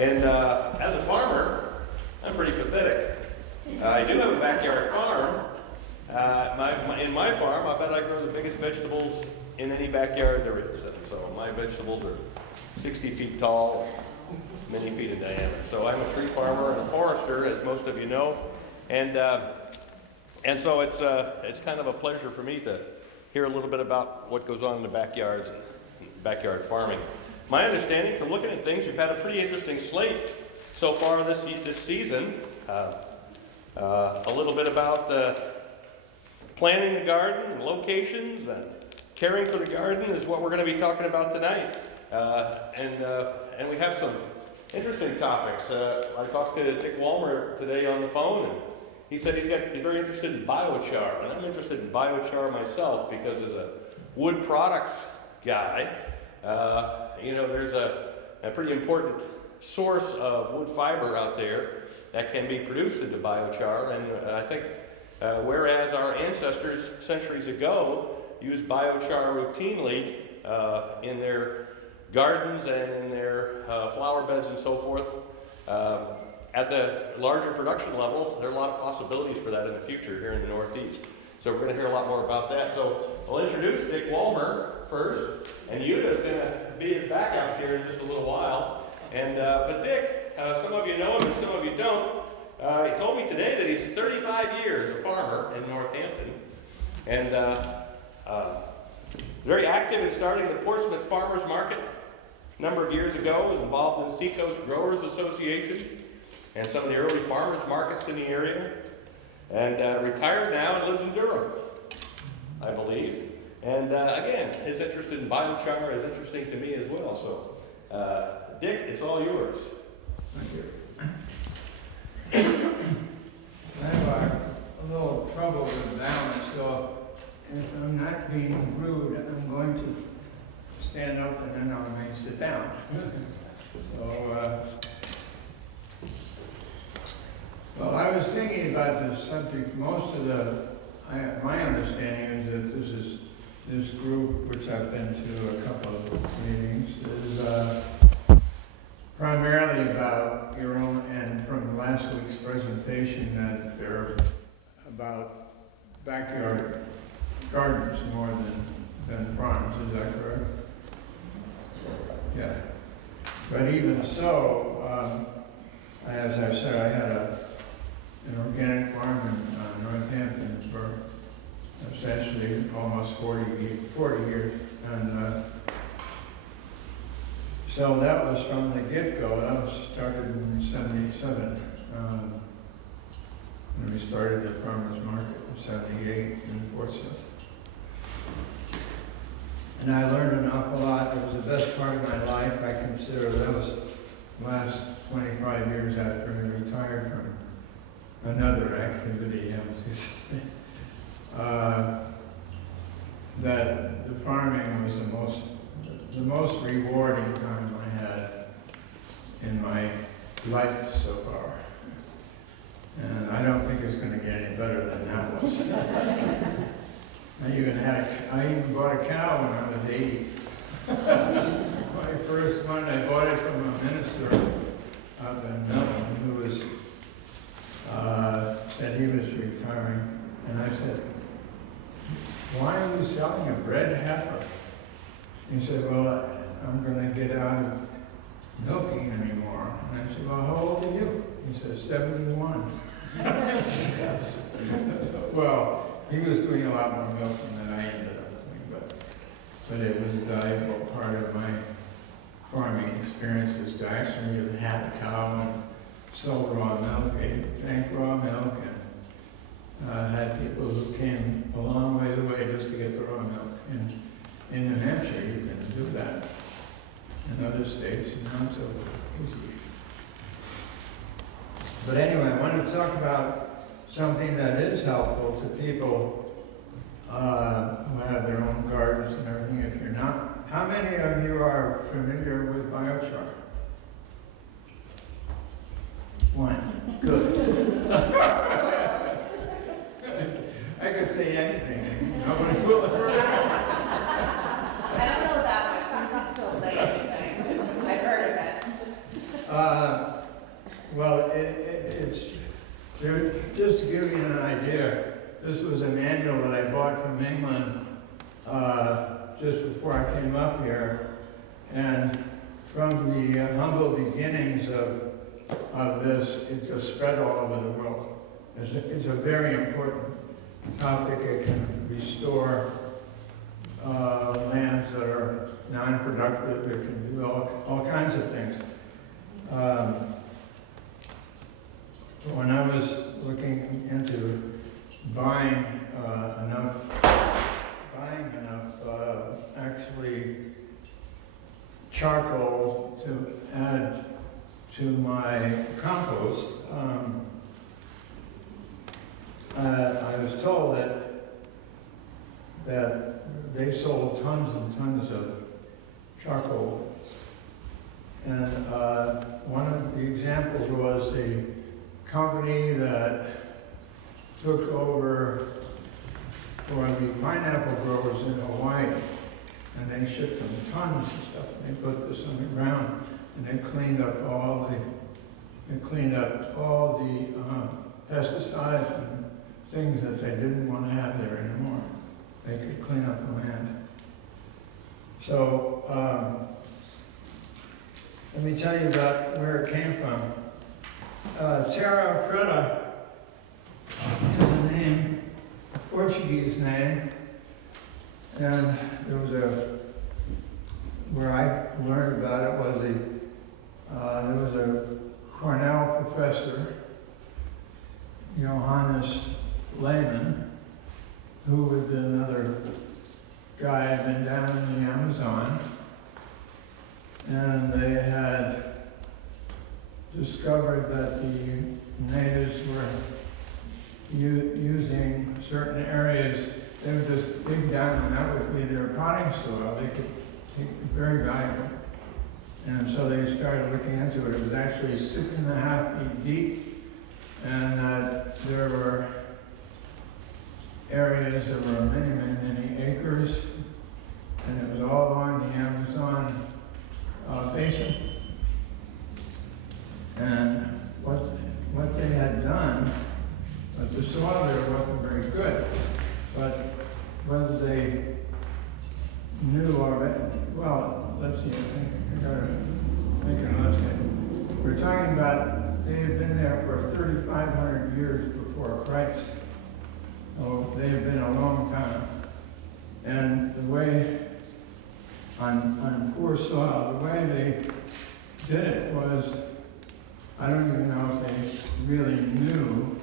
And as a farmer, I'm pretty pathetic. I do have a backyard farm. In my farm, I bet I grow the biggest vegetables in any backyard there is. And so my vegetables are 60 feet tall, many feet in diameter. So I'm a tree farmer and a forester, as most of you know. And so it's kind of a pleasure for me to hear a little bit about what goes on in the backyards and backyard farming. My understanding from looking at things, you've had a pretty interesting slate so far this season. A little bit about planting the garden and locations and caring for the garden is what we're going to be talking about tonight. And we have some interesting topics. I talked to Dick Wolmar today on the phone, and he said he's very interested in biochar, and I'm interested in biochar myself because as a wood products guy, there's a pretty important source of wood fiber out there that can be produced into biochar, and I think whereas our ancestors centuries ago used biochar routinely in their gardens and in their flower beds and so forth, at the larger production level, there are a lot of possibilities for that in the future here in the Northeast. So we're going to hear a lot more about that. So I'll introduce Dick Wolmar first, and Yuda's going to be his backup here in just a little while. And but Dick, some of you know him and some of you don't. He told me today that he's 35 years a farmer in Northampton, and very active in starting the Portsmouth Farmers Market a number of years ago. Was involved in Seacoast Growers Association and some of the early farmers markets in the area, and retired now and lives in Durham, I believe. And again, his interest in biochar is interesting to me as well. So, Dick, it's all yours. Thank you. I have a little trouble with balance, so if I'm not being rude, I'm going to stand up and then I may sit down. So, well, I was thinking about this subject. Most of my understanding is that this group, which I've been to a couple of meetings, is primarily about your own, and from last week's presentation, that they're about backyard gardens more than farms. Is that correct? Yeah. But even so, as I said, I had an organic farm in Northampton for essentially almost 40 years. And so that was from the get-go. That was started in 77. And we started the farmers market in 78 in Portsmouth. And I learned an awful lot. It was the best part of my life. I consider that was the last 25 years after I retired from another activity. That the farming was the most rewarding time I had in my life so far. And I don't think it's going to get any better than that was. I even bought a cow when I was 80. My first one, I bought it from a minister up in Melbourne who was, said he was retiring. And I said, "Why are you selling a bred heifer?" He said, "Well, I'm going to get out of milking anymore." And I said, "Well, how old are you?" He said, 71. Well, he was doing a lot more milking than I ended up doing, but it was a valuable part of my farming experiences to actually have a cow and sell raw milk. I drank raw milk, and had people who came a long way away just to get the raw milk. In New Hampshire, you can do that. In other states, not so easy. But anyway, I want to talk about something that is helpful to people who have their own gardens and everything. If you're not, how many of you are familiar with biochar? One. Good. I could say anything. Nobody will ever. I don't know that much, so you can still say anything. I've heard of it. Well, it's, just to give you an idea, this was a manual that I bought from England just before I came up here. And from the humble beginnings of this, it just spread all over the world. It's a very important topic. It can restore lands that are non-productive. It can do all kinds of things. When I was looking into buying enough actually charcoal to add to my compost, I was told that they sold tons and tons of charcoal. And one of the examples was the company that took over for the pineapple growers in Hawaii. And they shipped them tons of stuff. And they put this on the ground and they cleaned up all the pesticides and things that they didn't want to have there anymore. They could clean up the land. So let me tell you about where it came from. Terra preta is a name, a Portuguese name, and there was where I learned about it was there was a Cornell professor, Johannes Lehmann, who was another guy had been down in the Amazon, and they had discovered that the natives were using certain areas. They would just dig down, and that would be their potting soil. They could take it very valuable. And so they started looking into it. It was actually 6.5 feet deep, and there were areas that were many acres, and it was all along the Amazon basin. And what they had done, but the soil there wasn't very good, but whether they knew already, well, let's see, I gotta make a note here. We're talking about they had been there for 3,500 years before Christ. Oh, they had been a long time. And the way, on poor soil, the way they did it was, I don't even know if they really knew,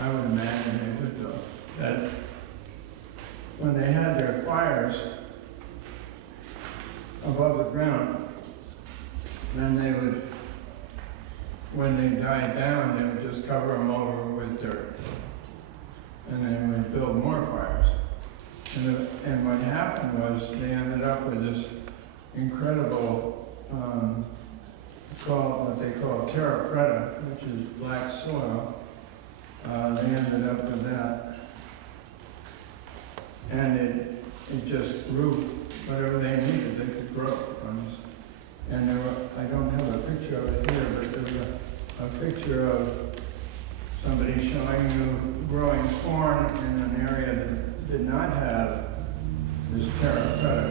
I would imagine they would though, that when they had their fires above the ground, then they would, when they died down, they would just cover them over with dirt. And they would build more fires. And what happened was they ended up with this incredible, what they call terra preta, which is black soil. They ended up with that. And it just grew whatever they needed, they could grow from this. And there were, I don't have a picture of it here, but there's a picture of somebody showing you growing corn in an area that did not have this terra preta.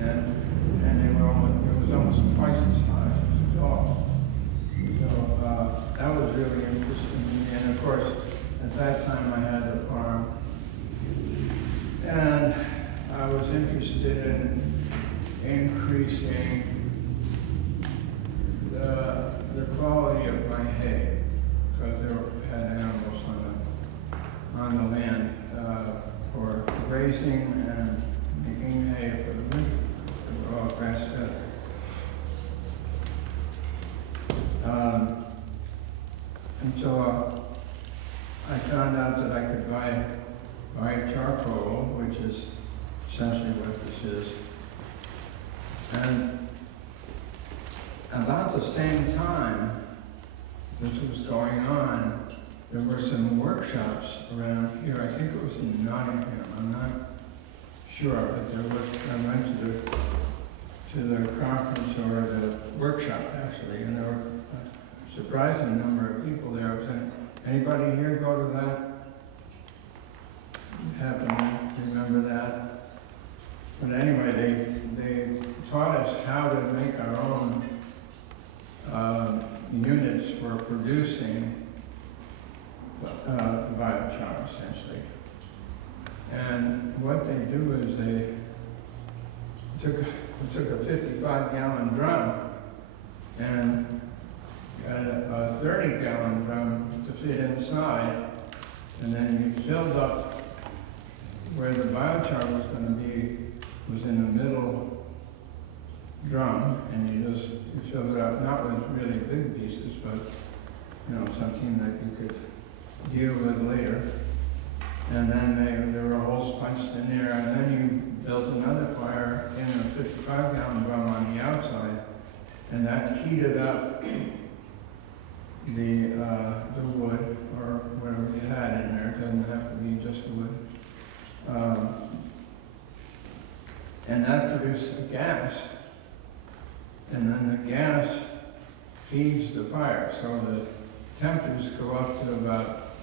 And they were it was almost twice as high as tall. So that was really interesting to me. And of course, at that time I had the farm. And I was interested in increasing the quality of my hay, because there had animals on the land for grazing and making hay for the winter. They were all grass fed. And so I found out that I could buy charcoal, which is essentially what this is. And about the same time this was going on, there were some workshops around here. I think it was in Nottingham. I'm not sure, but there was. I went to the conference or the workshop actually surprising number of people there. I was saying, anybody here go to that? Happen to remember that? But anyway, they taught us how to make our own units for producing biochar, essentially. And what they do is they took a 55-gallon drum and got a 30-gallon drum to fit inside, and then you filled up where the biochar was going to be, was in the middle drum, and you filled it up, not with really big pieces, but something that you could deal with later. And then there were holes punched in there, and then you built another fire in a 55-gallon drum on the outside, and that heated up the wood, or whatever you had in there. It doesn't have to be just wood. And that produced a gas, and then the gas feeds the fire, so the temperatures go up to about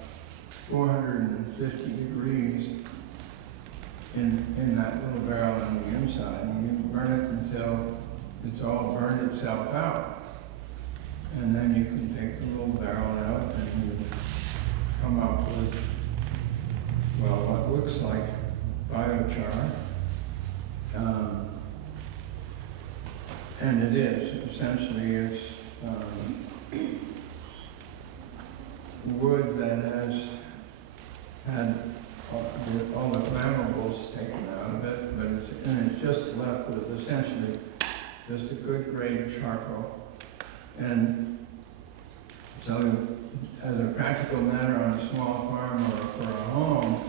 450 degrees in that little barrel on the inside, and you burn it until it's all burned itself out. And then you can take the little barrel out and you come up with, well, what looks like biochar. And it is, essentially it's wood that has had all the flammables taken out of it, but it's just left with essentially just a good grade charcoal. And so as a practical matter on a small farm or for a home,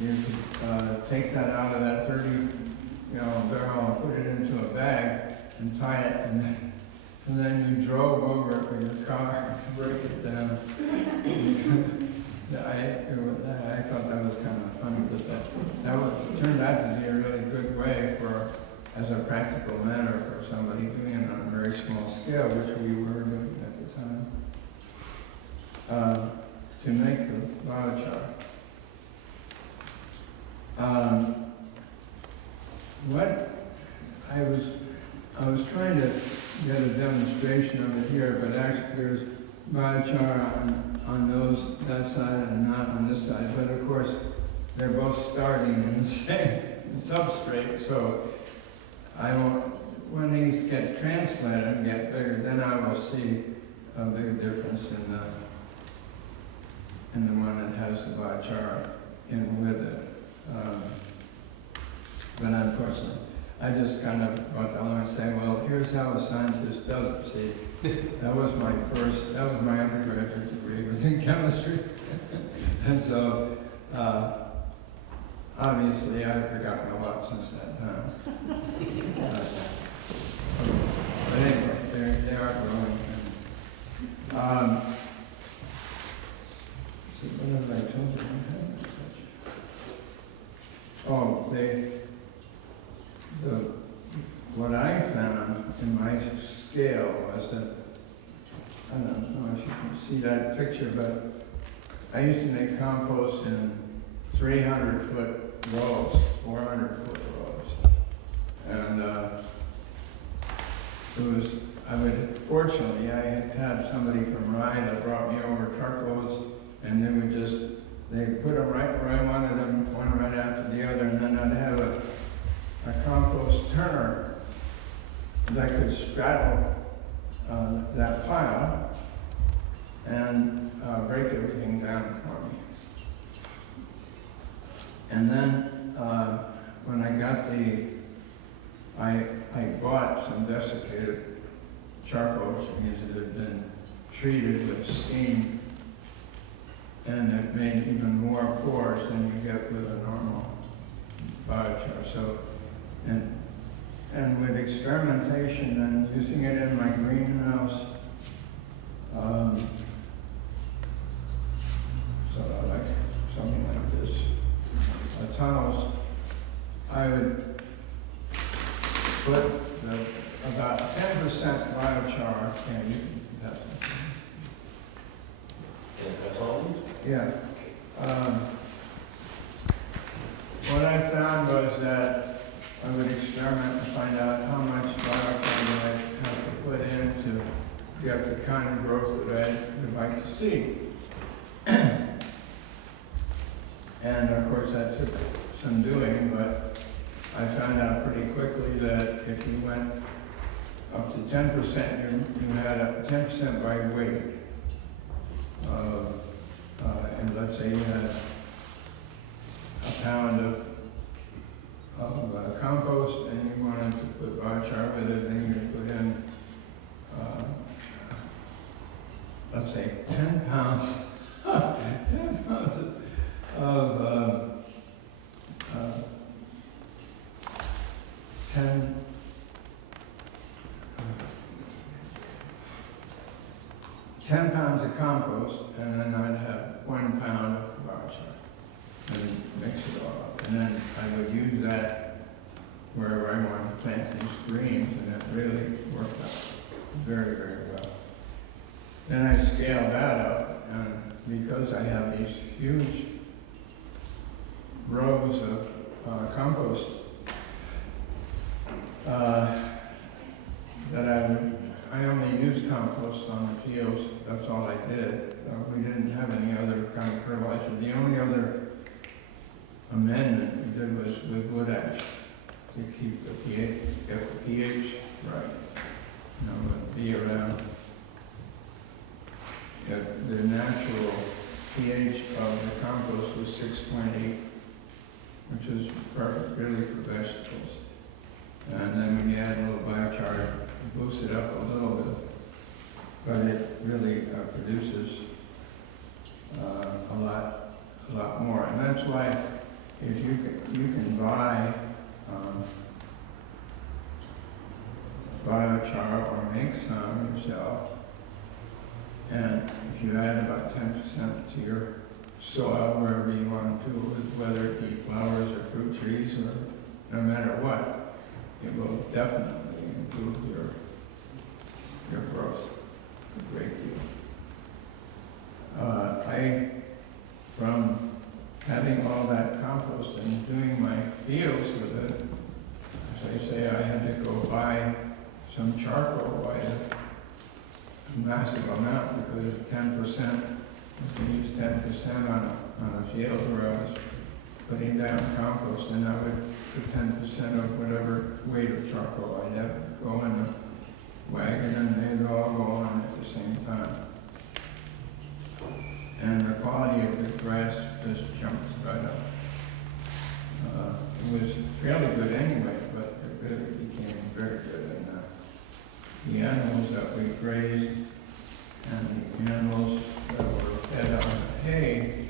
you could take that out of that 30-gallon barrel and put it into a bag and tie it, and then you drove over it with your car to break it down. I thought that was kind of funny, but turned out to be a really good way as a practical matter for somebody doing it on a very small scale, which we were doing at the time, to make the biochar. I was trying to get a demonstration of it here, but actually there's biochar on that side and not on this side. But of course, they're both starting in the same substrate, so when these get transplanted and get bigger, then I will see a big difference in the one that has the biochar in with it. But unfortunately, I just kind of brought that along and say, well, here's how a scientist does it. See, that was my undergraduate degree, was in chemistry. And so, obviously, I've forgotten a lot since that time. But anyway, they are growing. So what have I told you? Oh, what I found in my scale was that, I don't know if you can see that picture, but I used to make compost in 300-foot rows, 400-foot rows. And fortunately, I had somebody from Rye that brought me over truckloads, and they put them right where I wanted them, one right after the other, and then I'd have a compost turner that could straddle that pile and break everything down for me. And then when I got I bought some desiccated charcoal, which means it had been treated with steam, and it made even more pores than you get with a normal biochar. So, and with experimentation and using it in my greenhouse, so like something like this, tunnels, I would put about 10% biochar, and you can test it. yeah. What I found was that I would experiment and find out how much biochar I have to put in to get the kind of growth that I would like to see. And of course that took some doing, but I found out pretty quickly that if you went up to 10%, you had a 10% by weight. And let's say you had a pound of compost and you wanted to put biochar with it, then you put in, let's say 10 pounds, 10 pounds of 10 pounds of compost, and then I'd have 1 pound of biochar, and mix it all up. And then I would use that wherever I want to plant these greens, and it really worked out very, very well. Then I scaled that up, and because I have these huge rows of compost that I only used compost on the fields, that's all I did. We didn't have any other kind of fertilizer. The only other amendment we did was with wood ash to keep the pH, get the pH right. You know, be around the natural pH of the compost was 6.8, which is perfect really for vegetables. And then when you add a little biochar, it boosts it up a little bit, but it really produces a lot more. And that's why if you can buy biochar or make some yourself, and if you add about 10% to your soil, wherever you want to, whether it be flowers or fruit trees or no matter what, it will definitely improve your growth a great deal. From having all that compost and doing my fields with it, as I say, I had to go buy some charcoal. I had a massive amount because 10%, I was going to use 10% on a field where I was putting down compost, and I would put 10% of whatever weight of charcoal I'd have go in the wagon, and they'd all go on at the same time. And the quality of the grass just jumped right up. It was fairly good anyway, but it really became very good. And the animals that we grazed and the animals that were fed on the hay,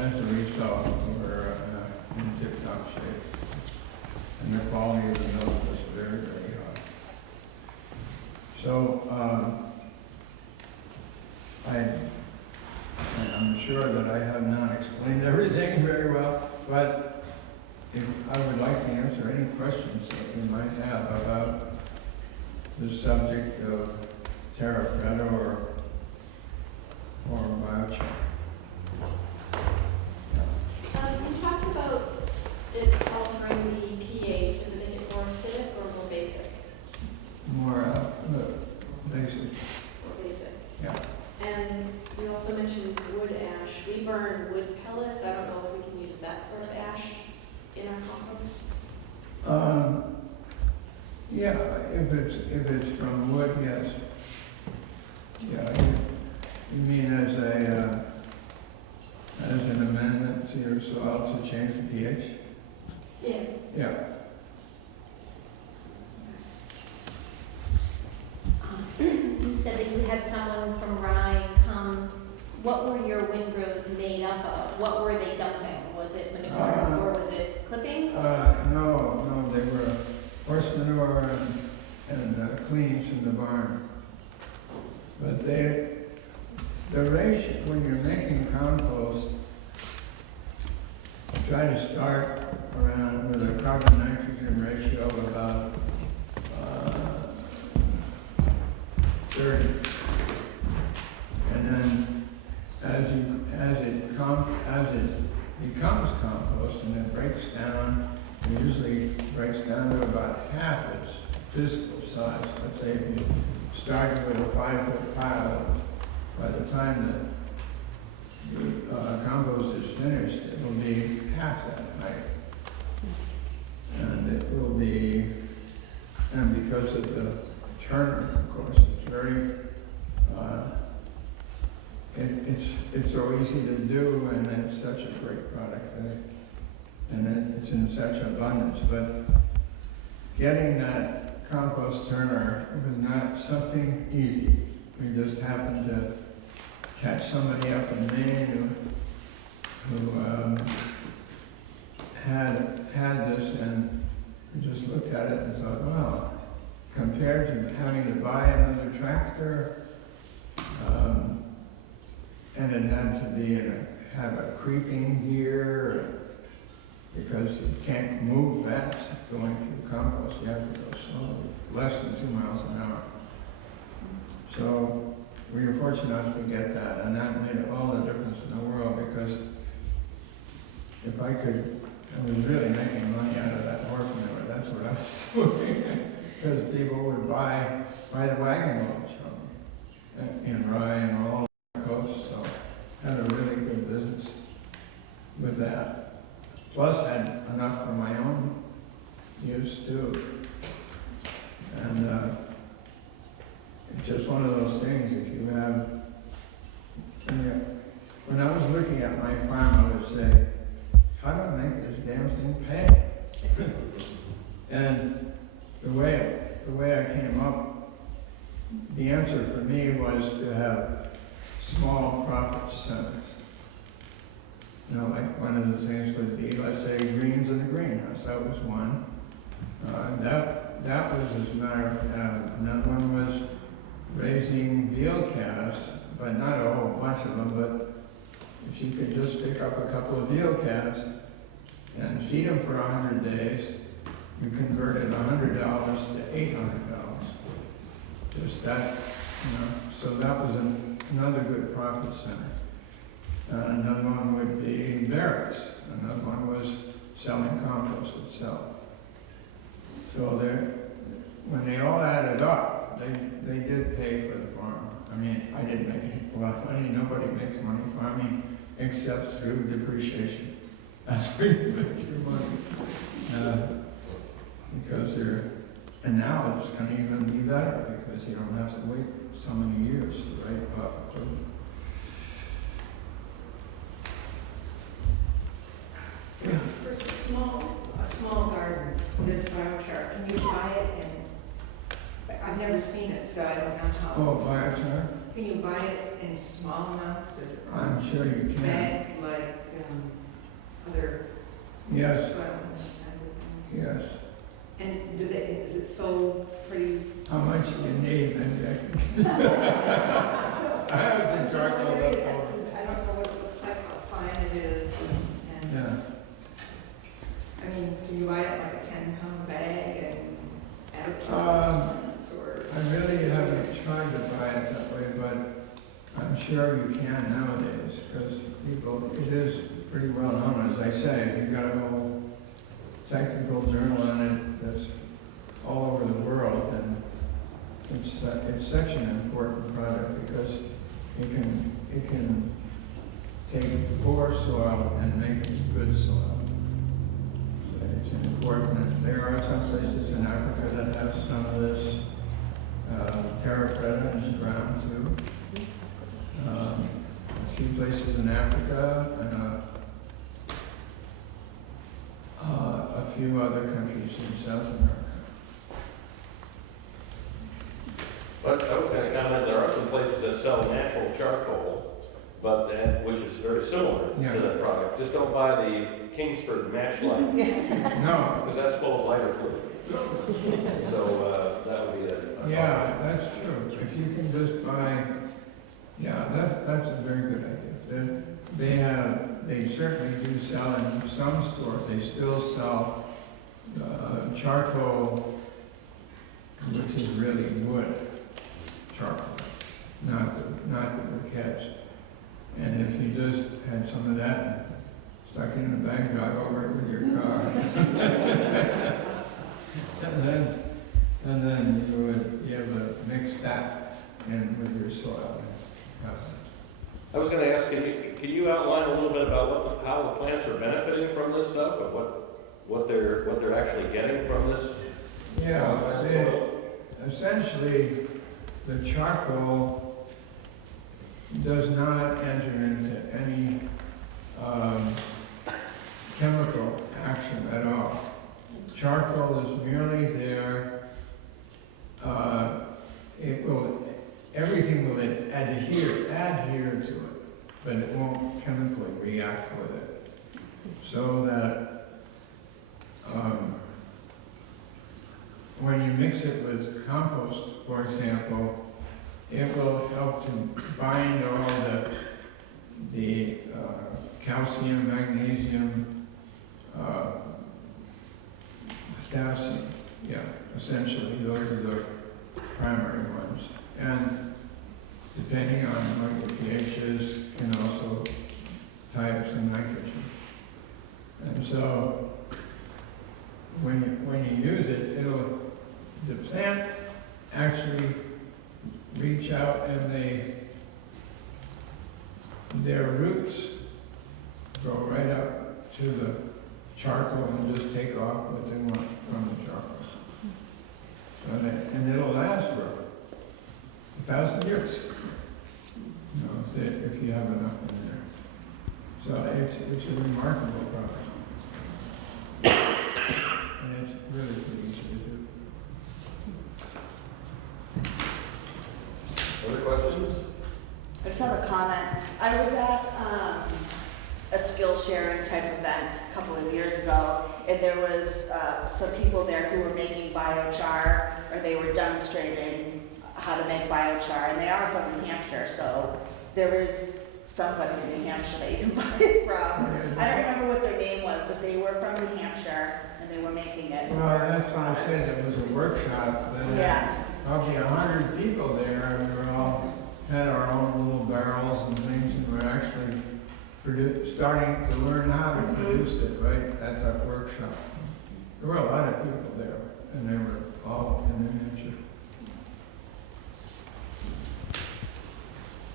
as a result, were in tip-top shape. And the quality of the milk was very, very high. So I'm sure that I have not explained everything very well, but I would like to answer any questions that you might have about the subject of terra preta or biochar. You talked about it altering the pH. Does it make it more acidic or more basic? More basic. More basic. Yeah. And you also mentioned wood ash. We burn wood pellets. I don't know if we can use that sort of ash in our compost. Yeah, if it's from wood, yes. Yeah, you mean as an amendment to your soil to change the pH? Yeah. Yeah. You said that you had someone from Rye come. What were your windrows made up of? What were they dumping? Was it manure or was it clippings? No, they were horse manure and cleanings in the barn. But the ratio, when you're making compost, try to start around with a carbon nitrogen ratio of about 30. And then as to about half its physical size. Let's say if you started with a 5-foot pile, by the time that the compost is finished, it will be half that height. And it will be, and because of the turner, of course, it's very, it's so easy to do, and it's such a great product, and it's in such abundance. But getting that compost turner was not something easy. We just happened to catch somebody up in Maine who had this, and we just looked at it and thought, wow, compared to having to buy another tractor, and it had to be have a creeping gear, because you can't move fast going through compost. You have to go slowly, less than 2 miles an hour. So we were fortunate enough to get that, and that made all the difference in the world, because if I was really making money out of that horse manure. That's what I was doing. Because people would buy the wagon loads from me in Rye and all the coast, so had a really good business with that. Plus had enough for my own use too. And it's just one of those things, if you have, when I was looking at my farm, I would say, how do I make this damn thing pay? And the way I came up, the answer for me was to have small profit centers. You know, like one of the things would be, let's say, greens in the greenhouse. That was one. That was, as a matter of fact, another one was raising veal calves, but not a whole bunch of them, but if you could just pick up a couple of veal calves and feed them for 100 days, you converted $100 to $800. Just that, you know. So that was another good profit center. Another one would be berries. Another one was selling compost itself. So when they all added up, they did pay for the farm. I mean, I didn't make a lot of money. Nobody makes money farming except through depreciation. That's where you make your money. Because and now it's going to even be better because you don't have to wait so many years to write off equipment. So for a small garden, this biochar, can you buy it and, I've never seen it, so I don't know how. Oh, biochar? Can you buy it in small amounts? Does it I'm sure you can. bag like other Yes, soil and those kinds of things? yes. And is it sold pretty? How much do you need, Wendy? I have some charcoal left over. I don't know what it looks like, how fine it is, and Yeah. I mean, can you buy it like a 10-pound bag and add it to plants, or? I really haven't tried to buy it that way, but I'm sure you can nowadays, because it is pretty well known. As I say, you've got a whole technical journal on it that's all over the world, and it's such an important product because it can take poor soil and make it good soil. So it's important. There are some places in Africa that have some of this terra preta in the ground too. A few places in Africa and a few other countries in South America. But I was going to comment, there are some places that sell natural charcoal, which is very similar Yeah. to that product. Just don't buy the Kingsford Matchlight, No, because that's full of lighter fluid. So that would be it. yeah, that's true. If you can just buy, yeah, that's a very good idea. They certainly do sell in some stores. They still sell charcoal, which is really wood charcoal, not the briquettes. And if you just had some of that stuck in a bag, drive over it with your car. And then you would be able to mix that in with your soil. I was gonna ask, can you outline a little bit about how the plants are benefiting from this stuff, and what they're actually getting from this? Yeah, plant they- soil? essentially, the charcoal does not enter into any chemical action at all. Charcoal is merely there. Everything will adhere to it, but it won't chemically react with it. So that when you mix it with compost, for example, it will help to bind all the calcium, magnesium, potassium. Yeah, essentially, those are the primary ones. And depending on what your pH is, can also tie up some nitrogen. And so, when you use it, the plant actually reach out and their roots go right up to the charcoal and just take off what they want from the charcoal. And it'll last for 1,000 years. You know, if you have enough in there. So it's a remarkable product. And it's really pretty easy to do. Other questions? I just have a comment. I was at a skill sharing type event a couple of years ago, and there was some people there who were making biochar, or they were demonstrating how to make biochar, and they are from New Hampshire, so there is somebody in New Hampshire that you can buy it from. I don't remember what their name was, but they were from New Hampshire, and they were making it. Well, that's what I said, it was a workshop, that Yeah. probably 100 people there, and we were all, had our own little barrels and things, and we're actually starting to learn how to produce it right at that workshop. There were a lot of people there, and they were all in New Hampshire.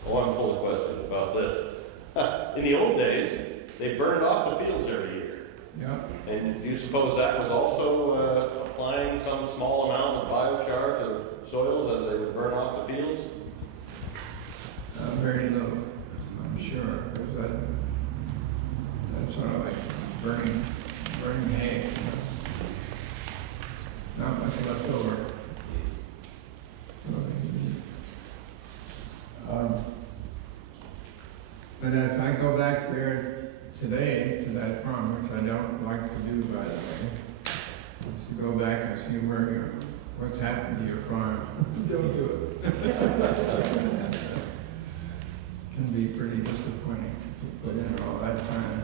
Oh, I'm full of questions about this. In the old days, they burned off the fields every year. Yeah, And do you suppose that was also applying some small amount of biochar to soils as they would burn off the fields? very little, I'm sure, because that's sort of like burning hay. You know. Not much left over. But if I go back there today to that farm, which I don't like to do, by the way, is to go back and see what's happened to your farm. Don't do it. Can be pretty disappointing if you put in all that time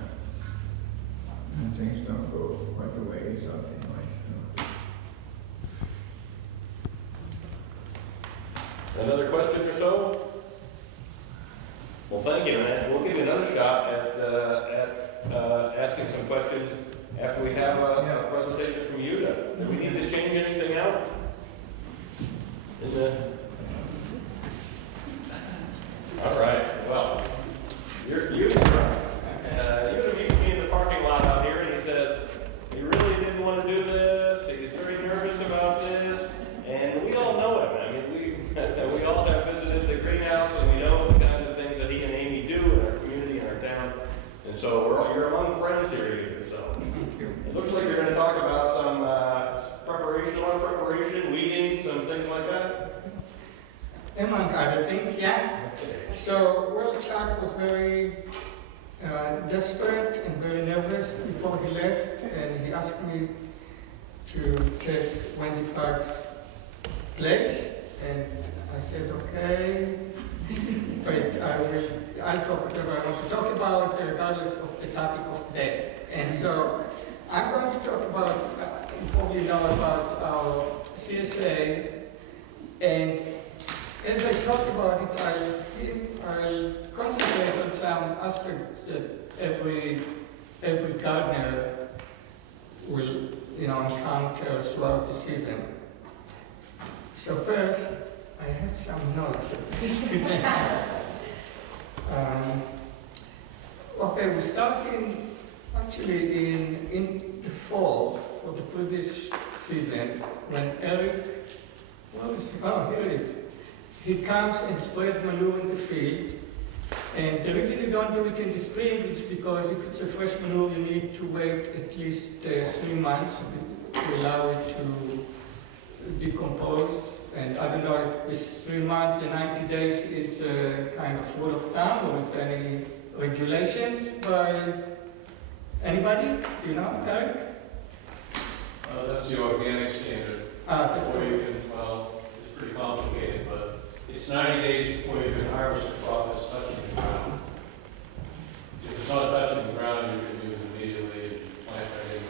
and things don't go quite the way you thought they might. Another question or so? Well, thank you, and we'll give you another shot at asking some questions after we have a presentation from you. Do we need to change anything out? All right, well, you meet me in the parking lot out here, and he says, he really didn't want to do this, he's very nervous about this, and we all know him. I mean, we all have visited the greenhouse, and we know the kinds of things that he and Amy do in our community, in our town, and so you're among friends here, so. It looks like you're going to talk about some preparation, weeding, some things like that. Among other things, yeah. So, well, Chuck was very desperate and very nervous before he left, and he asked me to take Wendy Fogg's place, and I said, okay, but I'll talk whatever I want to talk about, regardless of the topic of the day. And so, I'm going to talk about, you probably know about our CSA, and as I talk about it, I'll concentrate on some aspects that every gardener will encounter throughout the season. So first, I have some notes. Okay, we're starting actually in the fall for the previous season when Eric, where is he? Oh, here he is. He comes and spreads manure in the field. And the reason you don't do it in the spring is because if it's a fresh manure, you need to wait at least 3 months to allow it to decompose. And I don't know if this 3 months and 90 days is a kind of rule of thumb or is there any regulations by anybody? Do you know, Eric? That's the organic standard. Before you can, well, it's pretty complicated, but it's 90 days before you can harvest the crop that's touching the ground. If it's not touching the ground, you can use it immediately and plant right in.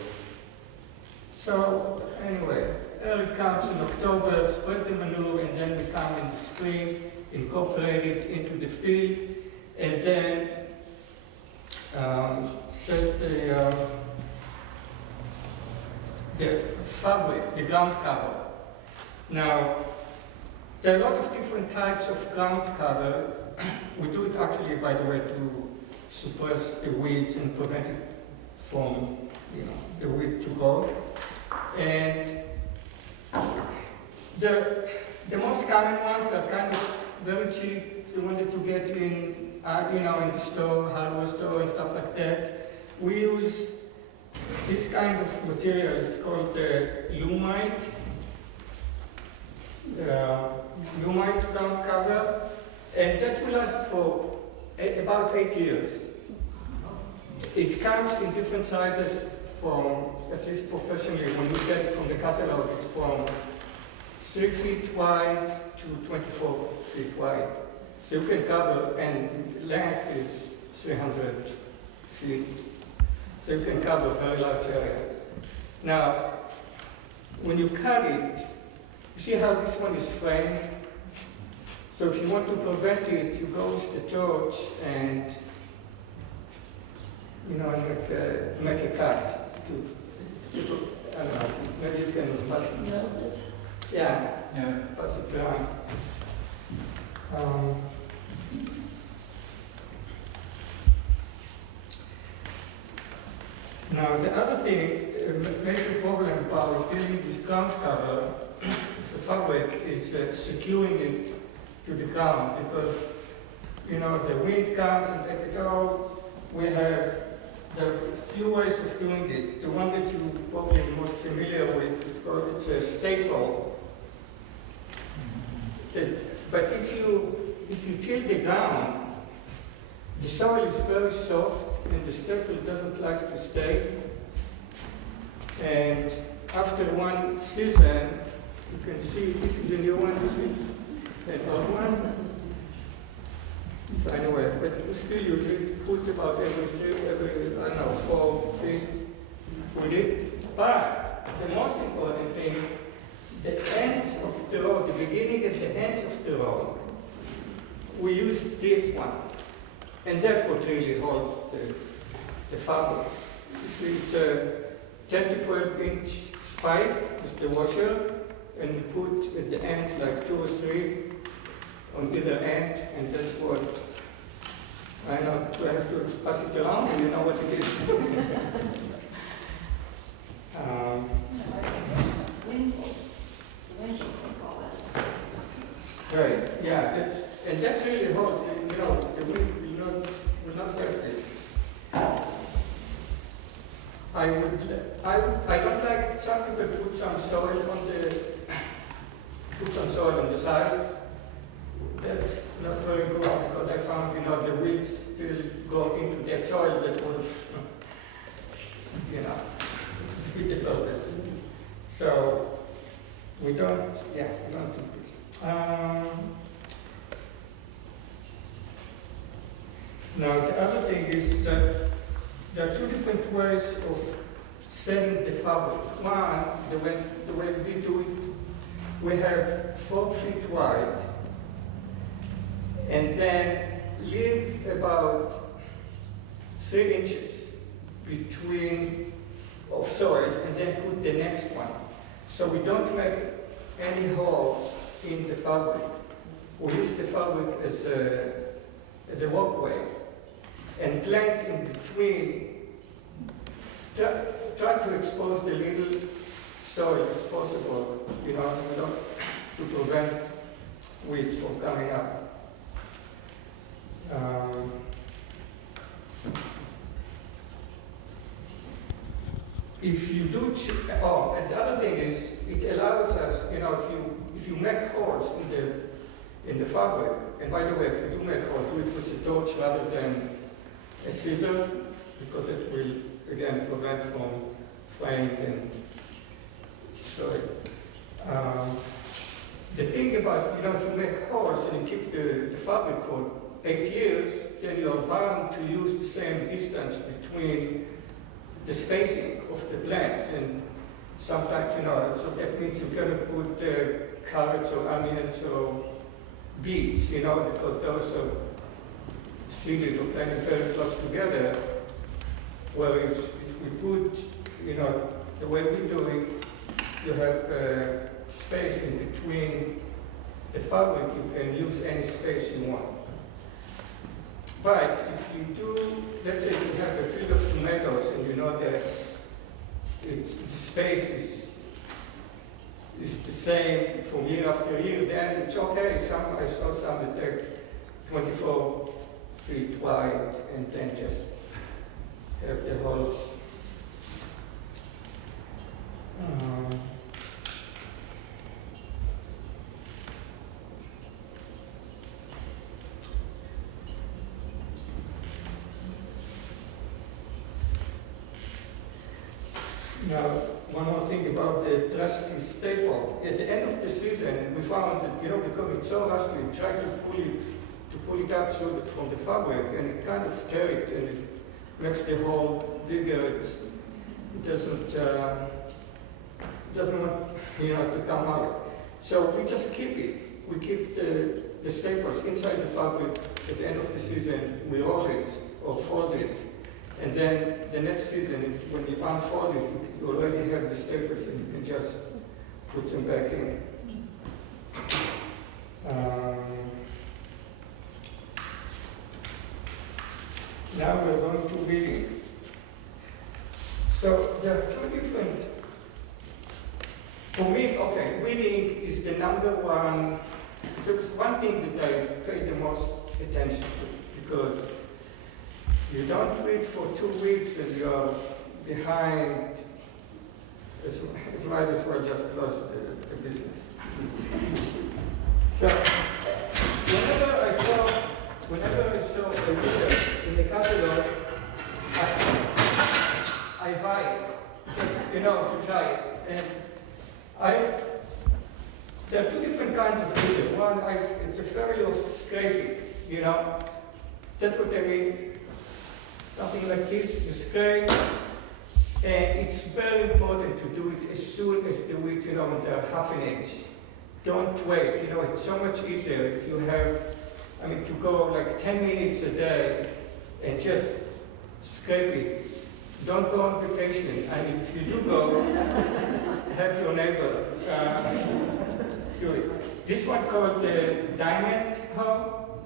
So, anyway, Eric comes in October, spread the manure, and then we come in the spring, incorporate it into the field, and then set the fabric, the ground cover. Now, there are a lot of different types of ground cover. We do it actually, by the way, to suppress the weeds and prevent it from, the weed to grow. And the most common ones are kind of very cheap. You wanted to get in, in the store, hardware store and stuff like that. We use this kind of material. It's called Lumite. Lumite ground cover, and that will last for about 8 years. It comes in different sizes from, at least professionally, when you get it from the catalog, it's from 3 feet wide to 24 feet wide. So you can cover, and length is 300 feet. So you can cover very large areas. Now, when you cut it, you see how this one is framed? So if you want to prevent it, you go with the torch and, make a cut. I don't know, maybe you can pass it. Yeah, pass it around. Now the other thing, a major problem about dealing with ground cover, the fabric, is securing it to the ground because, the wind comes and takes it out. We have the few ways of doing it. The one that you're probably most familiar with, it's a staple. But if you till the ground, the soil is very soft and the staple doesn't like to stay. And after one season, you can see this is a new one, this is an old one. So anyway, but still you put about every 4 feet with it. But the most important thing, the ends of the row, the beginning and the ends of the row, we use this one. And that's what really holds the fabric. You see, it's a 10 to 12 inch spike with the washer, and you put at the ends like 2 or 3 on either end, and that's what, I know, do I have to pass it around, and you know what it is? Right, yeah, and that really holds, the wind will not get this. I don't like, some people put some soil on the side. That's not very good because I found, the weeds still go into the soil that was, fit the purpose. So we don't do this. Now the other thing is that there are 2 different ways of setting the fabric. One, the way we do it, we have 4 feet wide, and then leave about 3 inches between of soil and then put the next one. So we don't make any holes in the fabric. We use the fabric as a walkway and plant in between, try to expose the little soil as possible, you know, to prevent weeds from coming up. If you do, and the other thing is, it allows us, you know, if you make holes in the fabric, and by the way, if you do make holes, do it with a torch rather than a scissor, because it will, again, prevent from fraying and soil. The thing about, you know, if you make holes and you keep the fabric for 8 years, then you're bound to use the same distance between the spacing of the plants, and sometimes, you know, so that means you cannot put carrots or onions or beets, you know, because those are seeded or planted very close together. Whereas if we put, you know, the way we do it, you have space in between the fabric, you can use any space you want. But if you do, let's say you have a field of tomatoes and you know that the space is the same from year after year, then it's okay. I saw some that they're 24 feet wide and then just have the holes. Now, one more thing about the trusty staple. At the end of the season, we found that, you know, because it's so rusty, we tried to pull it up so that from the fabric, and it kind of tear it, and it makes the hole bigger. It doesn't want, you know, to come out. So we just keep it. We keep the staples inside the fabric. At the end of the season, we roll it or fold it. And then the next season, when you unfold it, you already have the staples and you can just put them back in. Now we're going to weeding. So there are two different, for me, okay, weeding is the number one, it's one thing that I pay the most attention to, because you don't weed for 2 weeks and you're behind, it's might as well just close the business. So, whenever I saw a weeder in the catalog, I buy it, just, you know, to try it. And there are 2 different kinds of weeder. One, it's a fairly of scraping, you know, that's what I mean. Something like this, you scrape, and it's very important to do it as soon as the weeds, you know, when they're half an inch. Don't wait, you know, it's so much easier if you have, I mean, to go like 10 minutes a day and just scrape it. Don't go on vacation. I mean, if you do go, have your neighbor do it. This one called the diamond hoe.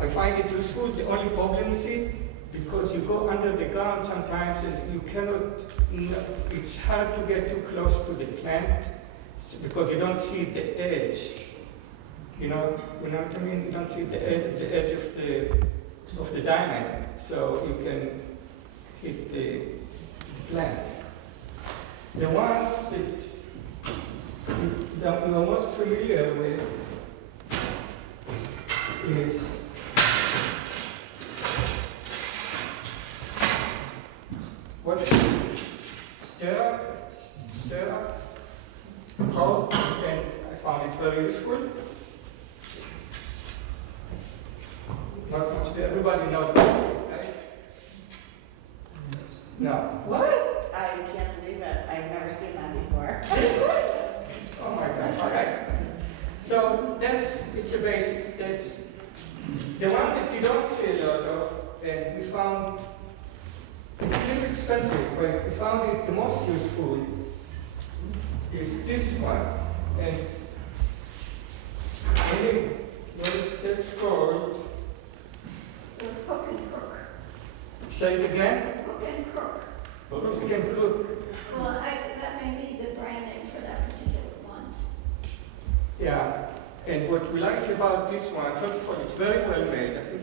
I find it useful. The only problem is it, because you go under the ground sometimes and you cannot, it's hard to get too close to the plant because you don't see the edge. You know what I mean? You don't see the edge of the diamond, so you can hit the plant. The one that you're most familiar with is what is it? Stir up, how, and I found it very useful. Not much, everybody knows what it is, right? No. What? I can't believe it. I've never seen that before. Oh my God, all right. So it's a basic, that's the one that you don't see a lot of, and we found it's a little bit expensive, but we found it the most useful is this one. And that's called, The hook and crook. say it again, Hook and crook. we can cook. Well, that may be the branding for that particular one. Yeah, and what we like about this one, first of all, it's very well made. I think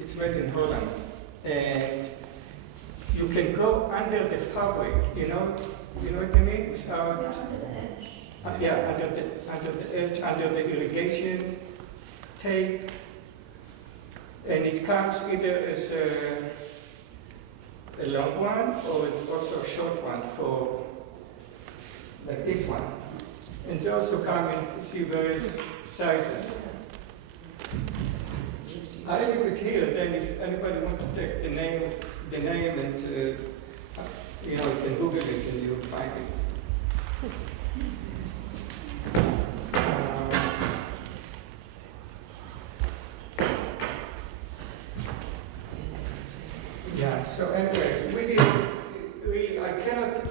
it's made in Holland. And you can go under the fabric, you know what I mean? Without, Under the edge. yeah, under the edge, under the irrigation tape. And it comes either as a long one or it's also a short one for like this one. And they also come in, you see, various sizes. I leave it here, then if anybody wants to take the name and, you know, you can Google it and you'll find it. Yeah, so anyway, really, I cannot,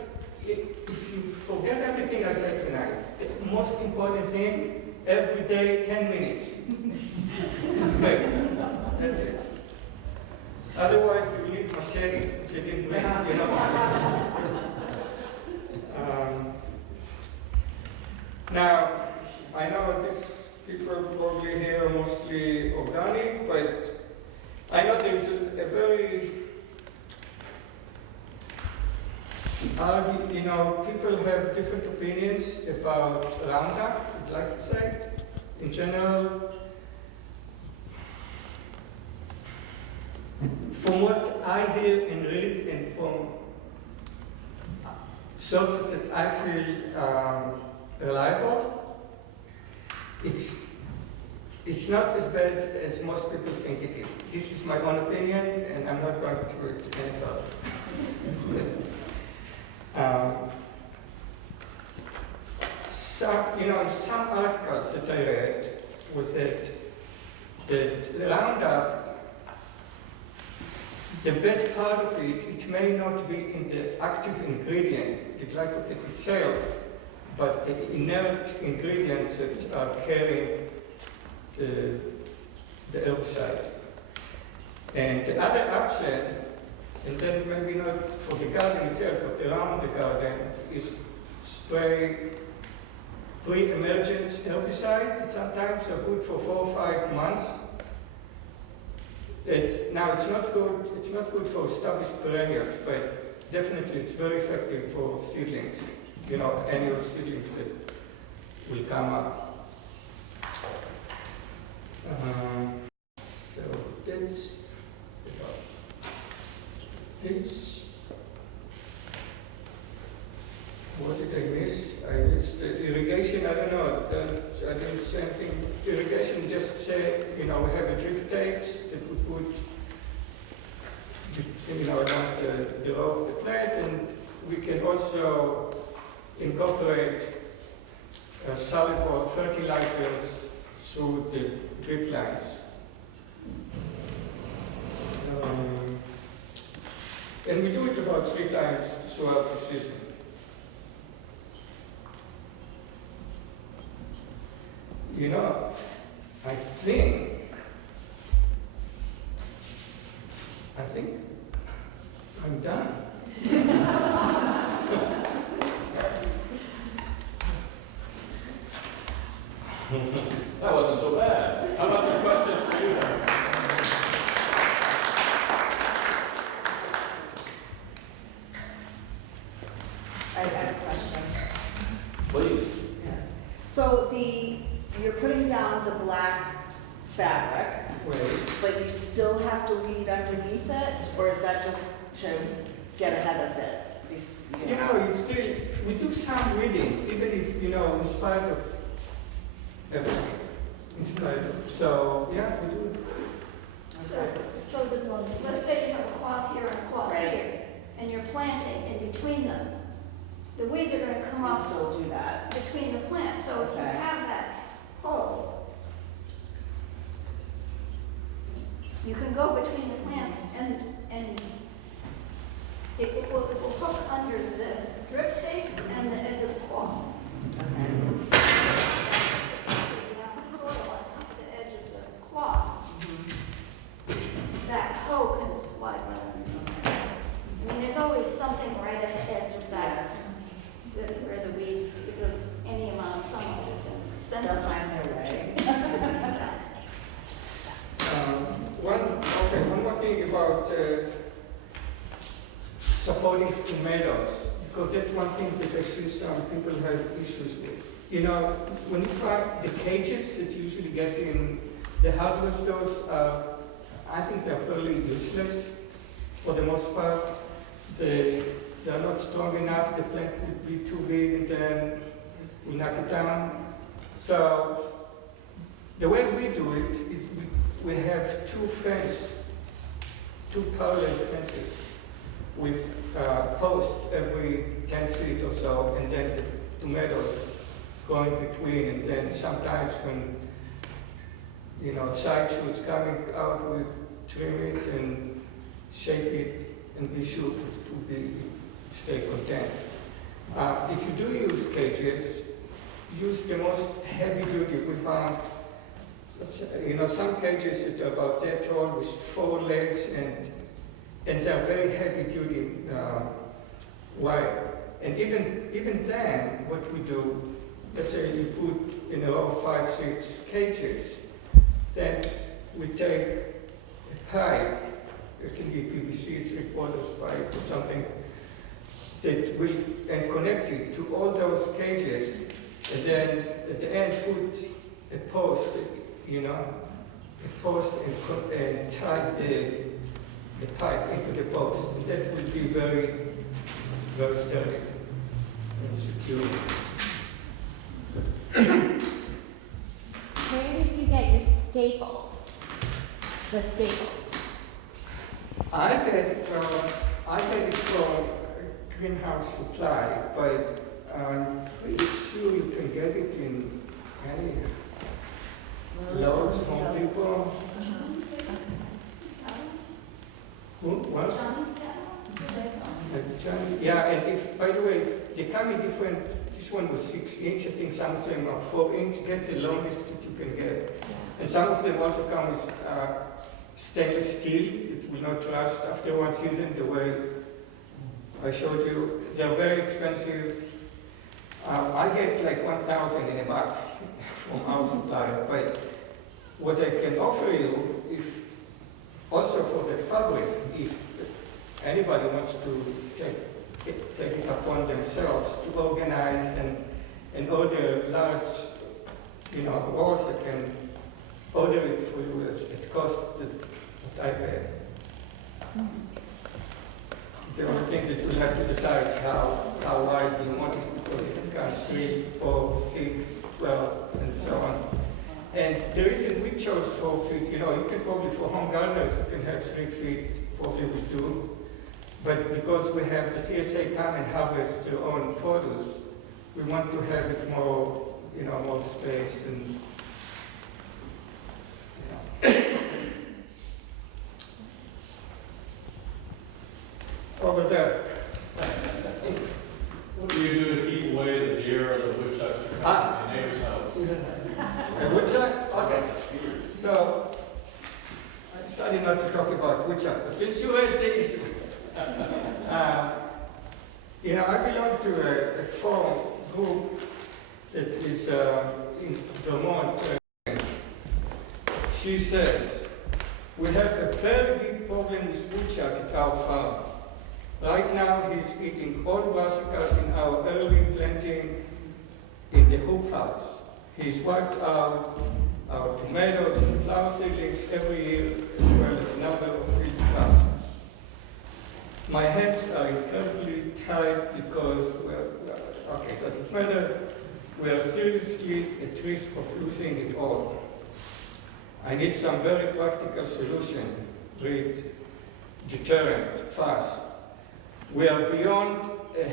if you forget everything I said tonight, the most important thing, every day, 10 minutes. It's good. That's it. Otherwise, you need machete, which you didn't bring, you know. Now, I know this people probably here are mostly organic, but I know there's a very, you know, people have different opinions about Roundup, glyphosate. In general, from what I hear and read, and from sources that I feel reliable, it's not as bad as most people think it is. This is my own opinion, and I'm not going to it any further. Some articles that I read was that Roundup, the bad part of it, it may not be in the active ingredient, the glyphosate itself, but the inert ingredients that are carrying the herbicide. And the other action, and then maybe not for the garden itself, but around the garden, is spray pre-emergence herbicide that sometimes are good for 4 or 5 months. Now it's not good for established perennials, but definitely it's very effective for seedlings, you know, annual seedlings that will come up. So that's this. What did I miss? I missed the irrigation. I don't know. I didn't say anything. Irrigation just say, you know, we have a drip tapes that we put, you know, around the row of the plant, and we can also incorporate soluble fertilizers through the drip lines. And we do it about 3 times throughout the season. You know, I think I'm done. That wasn't so bad. How about some questions for you then? I have a question. Please. Yes. So you're putting down the black fabric, Wait. but you still have to weed underneath it, or is that just to get ahead of it? You know, it's still, we do some weeding, even if, you know, in spite of everything. So, yeah, we do. So let's say you have a cloth here and a cloth Right. here, and you're planting in between them. The weeds are gonna come You up still do that. between the plants, so if you Okay. have that hole, you can go between the plants and They'll find their way. One more thing about supporting tomatoes, because that's one thing that I see some people have issues with. You know, when you find the cages that you usually get in the hardware stores, I think they're fairly useless for the most part. They're not strong enough, the plant would be too big and then we knock it down. So the way we do it is we have two parallel fences with posts every 10 feet or so, and then the tomatoes going between, and then sometimes when, you know, side shoots coming out, we trim it and shape it and be sure to stay content. If you do use cages, use the most heavy duty. We found, you know, some cages that are about that tall with 4 legs and they're very heavy duty wire. And even then, what we do, let's say you put in a row of 5, 6 cages, then we take a pipe, it can be PVC 3/4 pipe or something, that will, and connect it to all those cages, and then at the end put a post, you know, a post and tie the pipe into the post. And that will be very, very sturdy and secure. Where did you get your staples? The staples? I get it from Greenhouse Supply, but I'm pretty sure you can get it in any Lowe's, Home Depot. What? Yeah, and if, by the way, if they come in different, this one was 6 inch, I think some of them are 4 inch, get the longest that you can get. And some of them also come with stainless steel that will not rust after 1 season, the way I showed you. They're very expensive. I get like 1,000 in a box from our supplier, but what I can offer you, if also for the fabric, if anybody wants to take it upon themselves to organize and order large, you know, rolls, I can order it for you at cost that I pay. The only thing that you'll have to decide how wide you want it, because it comes 3, 4, 6, 12, and so on. And the reason we chose 4 feet, you know, you can probably, for home gardeners, you can have 3 feet, probably we do. But because we have the CSA come and harvest their own produce, we want to have it more, you know, more space and, you know. Over there. What do you do to keep away the deer or the woodchucks from coming to your neighbor's house? A woodchuck? Okay. So, I decided not to talk about woodchuck, but since you raised the issue, you know, I belong to a forum group that is in Vermont. She says, we have a very big problem with woodchuck at our farm. Right now, he's eating all brassicas in our early planting in the hoop house. He's wiped out our tomatoes and flower seedlings every year, as well as a number of field plants. My hands are incredibly tied because, okay, it doesn't matter. We are seriously at risk of losing it all. I need some very practical solution, read deterrent, fast. We are beyond a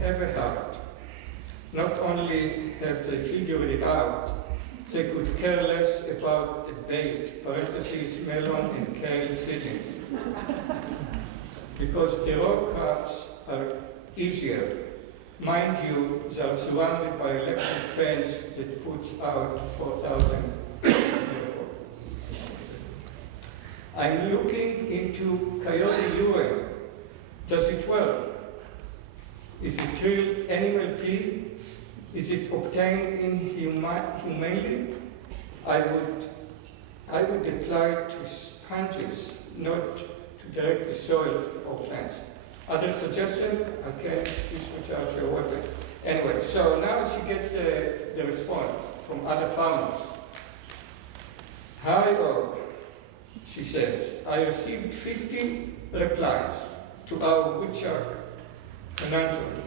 have a heart. Not only have they figured it out, they could care less about the bait, parentheses, melon and kale seedlings. Because the row crops are easier. Mind you, they are surrounded by electric fence that puts out 4,000. I'm looking into coyote urine. Does it work? Is it real animal pee? Is it obtained inhumanely? I would apply to sponges, not to direct the soil of plants. Other suggestion? Okay, discharge your water. Anyway, so now she gets the response from other farmers. Hi, Oak, she says, I received 50 replies to our woodchuck conundrum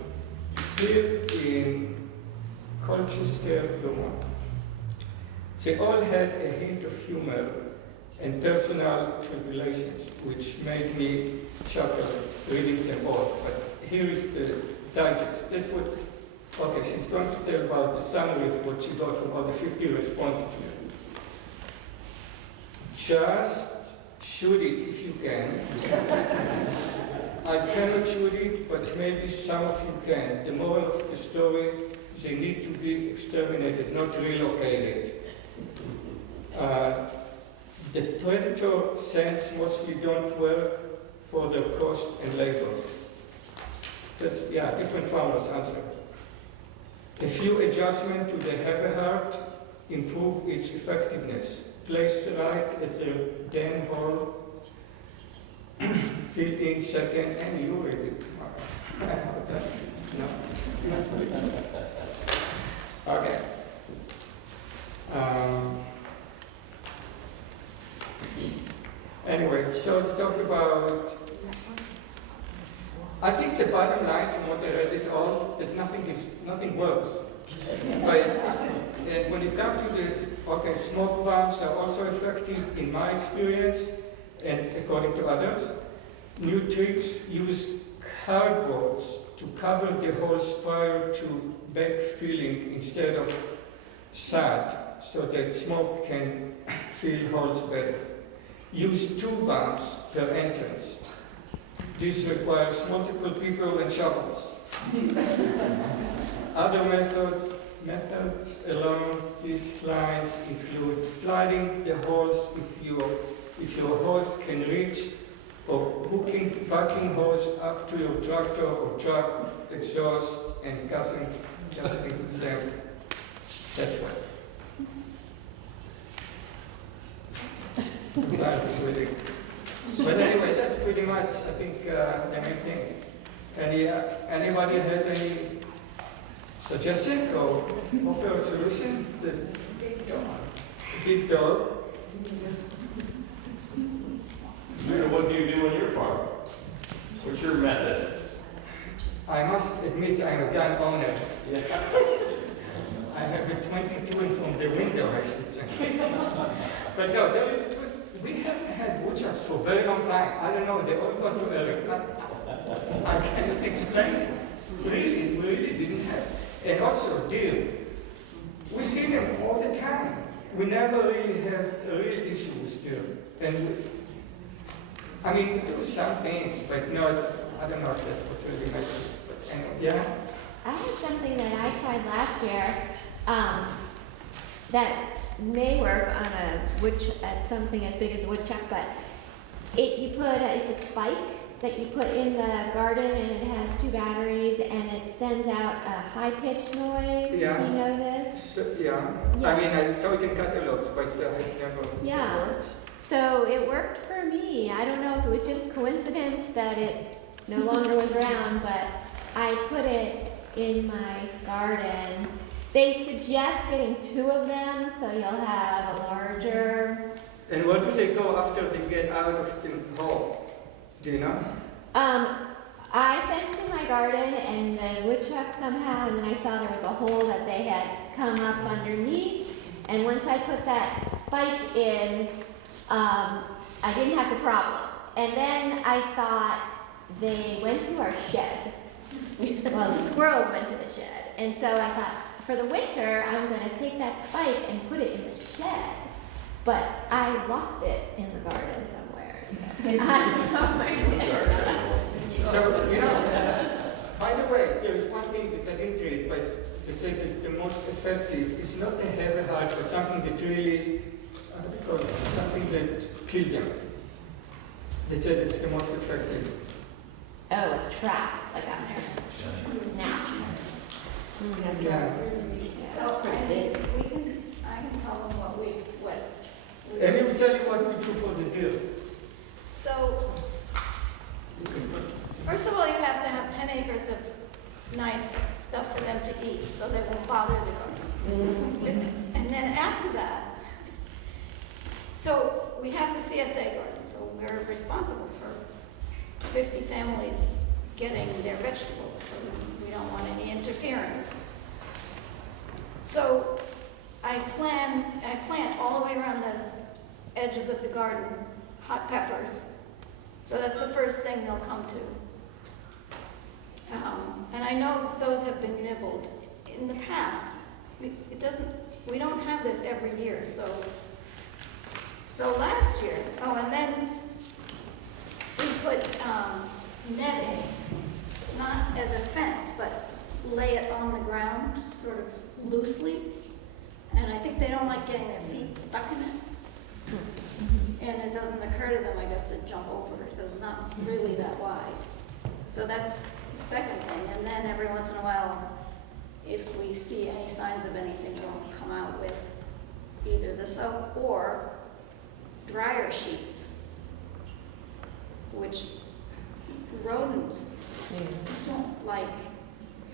here in Colchester, Vermont. They all had a hint of humor and personal tribulations, which made me chuckle reading them all. But here is the digest. That's what, okay, she's going to tell about the summary of what she got from all the 50 responses. Just shoot it if you can. I cannot shoot it, but maybe some of you can. The moral of the story, they need to be exterminated, not relocated. The predator scents mostly don't work for their cost and labor. That's, yeah, different farmers answer. A few adjustments to the heart improve its effectiveness. Place right at the den hole, fill in second, and you read it. No? Okay. Anyway, so let's talk about, I think the bottom line from what I read it all, that nothing works. But and when it comes to the, smoke bombs are also effective in my experience and according to others. New tricks use cardboards to cover the holes prior to backfilling instead of sod, so that smoke can fill holes better. Use 2 bombs per entrance. This requires multiple people and shovels. Other methods along these lines include flooding the holes if your hose can reach, or hooking vacuum hose up to your tractor or truck exhaust and gassing them that way. But anyway, that's pretty much, I think, the main thing. Anybody has any suggestion or offer a solution? The big dog. What do you do on your farm? What's your method? I must admit I'm a gun owner. Yeah. I have a 22 from the window, I should say. But no, we haven't had woodchucks for a very long time. I don't know, they all got too early. I cannot explain. We really didn't have. And also deer. We see them all the time. We never really have a real issue with deer. And I mean, we do some things, but no, I don't know if that's what really matters. But anyway, yeah? I had something that I tried last year that may work on something as big as a woodchuck, but it's a spike that you put in the garden, and it has 2 batteries, and it sends out a high-pitched noise. Yeah. Do you know this? So, yeah. Yeah. I mean, I saw it in catalogs, but I never. Yeah. Worked. So it worked for me. I don't know if it was just coincidence that it no longer was around, but I put it in my garden. They suggest getting 2 of them, so you'll have a larger. And where do they go after they get out of the hole? Do you know? I fenced in my garden, and the woodchuck somehow, and then I saw there was a hole that they had come up underneath, and once I put that spike in, I didn't have the problem. And then I thought they went to our shed. Well, the squirrels went to the shed. And so I thought, for the winter, I'm going to take that spike and put it in the shed. But I lost it in the garden somewhere. I don't know where it is. So, you know, by the way, there is one thing that I didn't read, but they say that the most effective is not a heavy heart, but something that really, something that kills them. They said it's the most effective. Oh, a trap, like on there. Snap. Yeah. So pretty big. I can tell them what we. And we will tell you what we do for the deal. So, first of all, you have to have 10 acres of nice stuff for them to eat, so they won't bother the garden. And then after that, so we have the CSA garden, so we're responsible for 50 families getting their vegetables, so we don't want any interference. So I plant all the way around the edges of the garden hot peppers. So that's the first thing they'll come to. And I know those have been nibbled. In the past, we don't have this every year, so last year, and then we put netting, not as a fence, but lay it on the ground, sort of loosely. And I think they don't like getting their feet stuck in it. And it doesn't occur to them, I guess, to jump over it, because it's not really that wide. So that's the second thing. And then every once in a while, if we see any signs of anything, we'll come out with either the soap or dryer sheets, which rodents don't like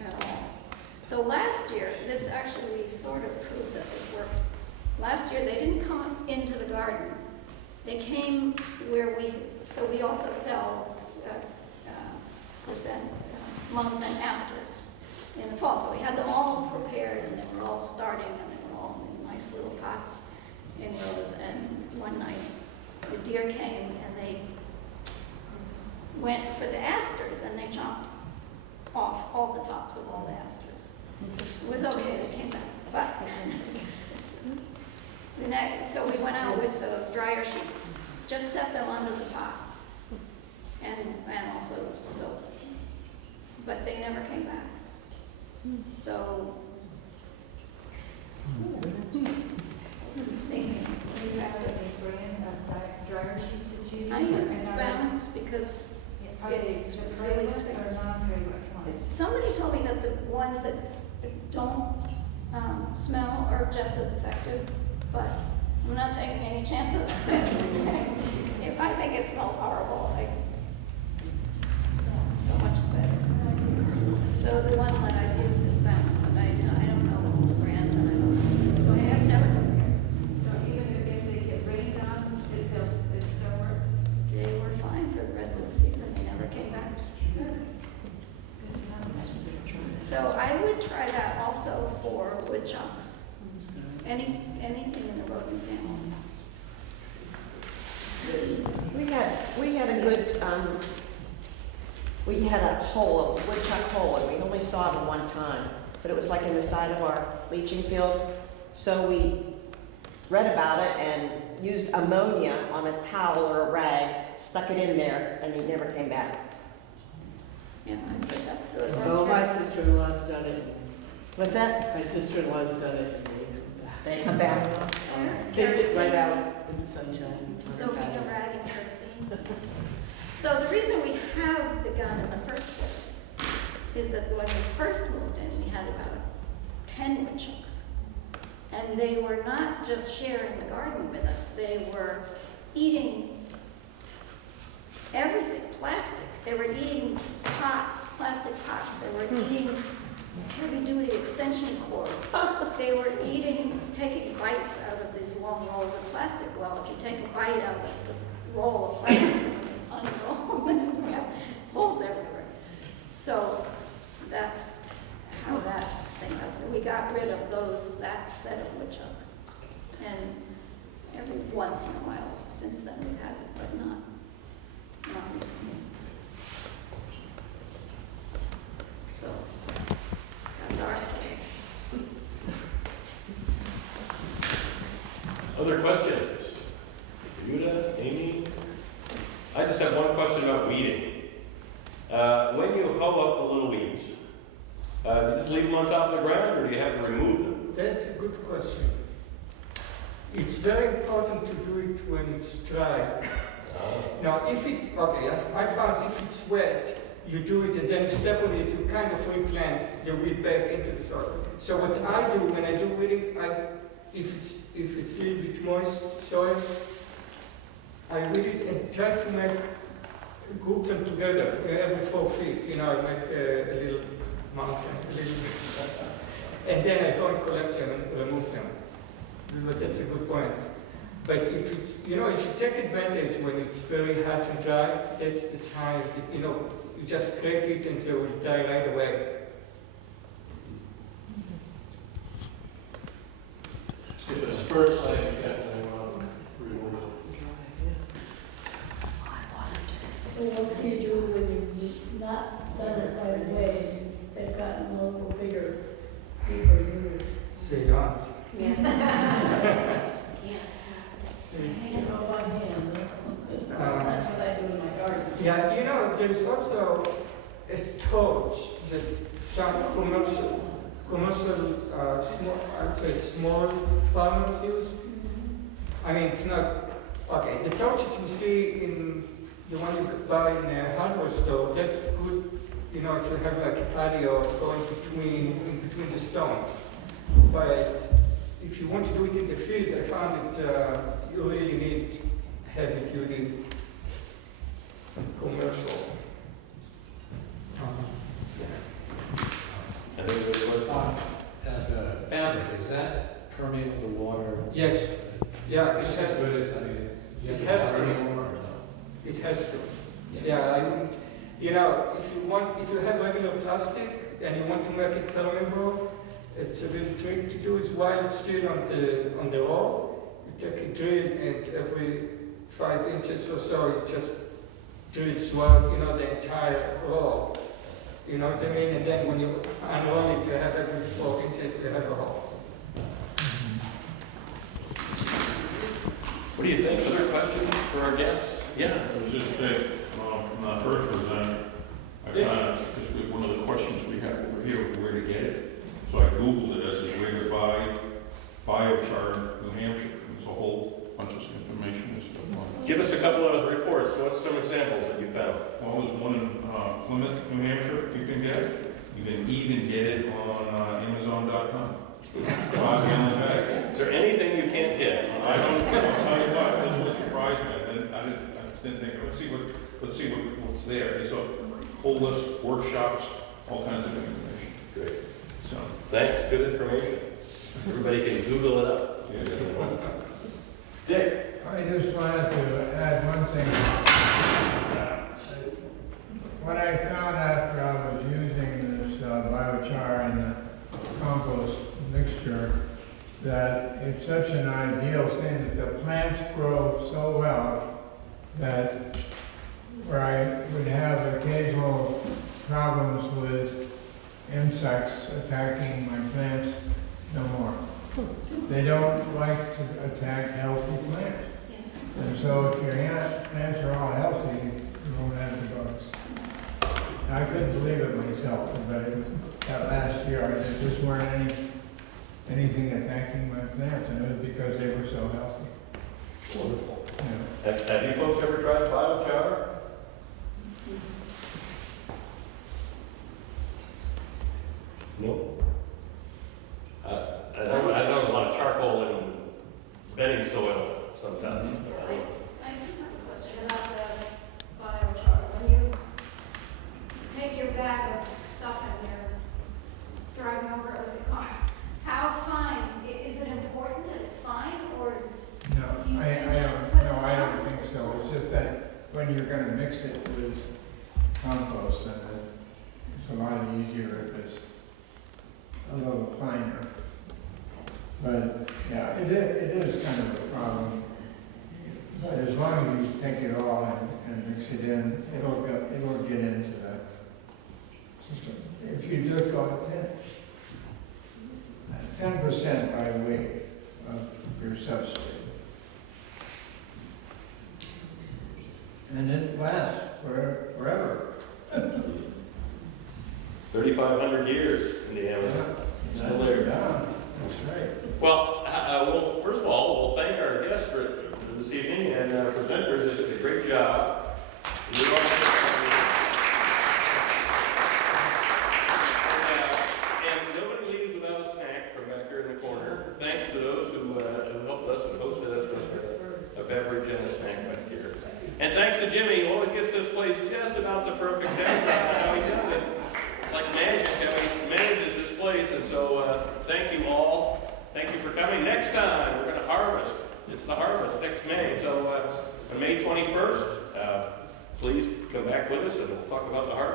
at all. So last year, this actually we sort of proved that this works. Last year, they didn't come into the garden. They came where we also sell mums and asters in the fall. So we had them all prepared, and they were all starting, and they were all in nice little pots in rows. And one night, the deer came, and they went for the asters, and they chopped off all the tops of all the asters. It was okay, they came back, but so we went out with those dryer sheets, just set them under the pots, and also soap, but they never came back. So, You have any brand of dryer sheets that you use? I use Bounce because it's really sweet. Or non-fragrant ones? Somebody told me that the ones that don't smell are just as effective, but I'm not taking any chances. If I think it smells horrible, so much better. So the one that I've used is Bounce, but I don't know the brands, and I don't know. So I have never compared. So even if they get rained on, it still works? They were fine for the rest of the season. They never came back. So I would try that also for woodchucks. Anything in the rodent family. We had a good, we had a hole, a woodchuck hole, and we only saw them one time, but it was like in the side of our leaching field. So we read about it and used ammonia on a towel or a rag, stuck it in there, and he never came back. Yeah, I think that's good. Oh, my sister-in-law's done it. What's that? My sister-in-law's done it. They come back. They sit right out in the sunshine. Soaking a rag in kerosene. So the reason we have the gun in the first place is that when we first moved in, we had about 10 woodchucks. And they were not just sharing the garden with us, they were eating everything, plastic. They were eating pots, plastic pots. They were eating heavy-duty extension cords. They were taking bites out of these long rolls of plastic. Well, if you take a bite out of the roll of plastic and unroll, then you have holes everywhere. So that's how that thing was. We got rid of that set of woodchucks. And every once in a while since then we've had it, but not recently. So that's our story. Other questions? Yuda, Amy? I just have one question about weeding. When you hoe up the little weeds, do you just leave them on top of the ground, or do you have to remove them? That's a good question. It's very important to do it when it's dry. Now, I found if it's wet, you do it, and then step on it, you kind of replant the weed back into the soil. So what I do when I do weeding, if it's a little bit moist soil, I weed it and try to group them together every 4 feet. You know, I make a little mountain, a little bit, and then I don't collect them and remove them. But that's a good point. But if it's, you know, you should take advantage when it's very hot and dry. That's the time, you know, you just scrape it and they will die right away. If it's first light, you have to remove it. So what do you do when you've not done it right away? They've gotten a little bigger, deeper rooted. They don't. You know, by hand. That's what I do in my garden. Yeah, you know, there's also a torch that some commercial small farmers use. I mean, it's not, okay, the torch that you see in the one you could buy in a hardware store, that's good, you know, if you have like a patio going in between the stones. But if you want to do it in the field, I found that you really need heavy-duty commercial. I think there's one. The fabric, is that permeable to water? Yes, yeah, It's it has as to. good as, I mean, you It have has to to. anymore or no? It has to. Yeah, I wouldn't, you know, if you have regular plastic and you want to make it permeable, it's a little trick to do is while it's still on the wall, you take a drill and every 5 inches or so, you just drill throughout, you know, the entire wall. You know what I mean? And then when you unroll it, you have every 4 inches, you have a hole. What do you think? Other questions for our guests? Yeah. It was just that, when I first presented, I kind of, because one of the questions we have over here was where to get it. So I Googled it, I said, where to buy biochar New Hampshire. There's a whole bunch of information and stuff on it. Give us a couple of reports. What's some examples that you found? Well, there's one in Plymouth, New Hampshire, you can get it. You can even get it on Amazon.com. 5 gallon bag. Is there anything you can't get? I don't, I'll tell you what, this was surprised me. I just didn't think, let's see what's there. There's a whole list, workshops, all kinds of information. Great. So, Thanks. Good information. Everybody can Google it up. yeah. Dick. I just wanted to add one thing. What I found after I was using this biochar and the compost mixture, that it's such an ideal thing that the plants grow so well that where I would have occasional problems with insects attacking my plants, no more. They don't like to attack healthy plants. And so if your plants are all healthy, you won't have the bugs. I couldn't believe it myself, but that last year, there just weren't anything attacking my plants, and it was because they were so healthy. Wonderful. Yeah. Have you folks ever tried biochar? No? I know a lot of charcoal in bedding soil sometimes. I do have a question about the biochar. When you take your bag of stuff and you're driving over it with the car, how fine, is it important that it's fine, or No, I don't think so. It's just that when you're gonna mix it with compost, then it's a lot easier if it's a little finer. But, yeah, it is kind of a problem. But as long as you take it all and mix it in, it'll get into the system. If you just go 10% by weight of your substrate. And it lasts forever. 3,500 years in the Amazon. Still there. Yeah, that's right. Well, first of all, we'll thank our guests for this evening and our presenters. It's a great job. coming. Next time, we're gonna harvest. It's the harvest next May, so on May 21st, please come back with us and we'll talk about the harvest.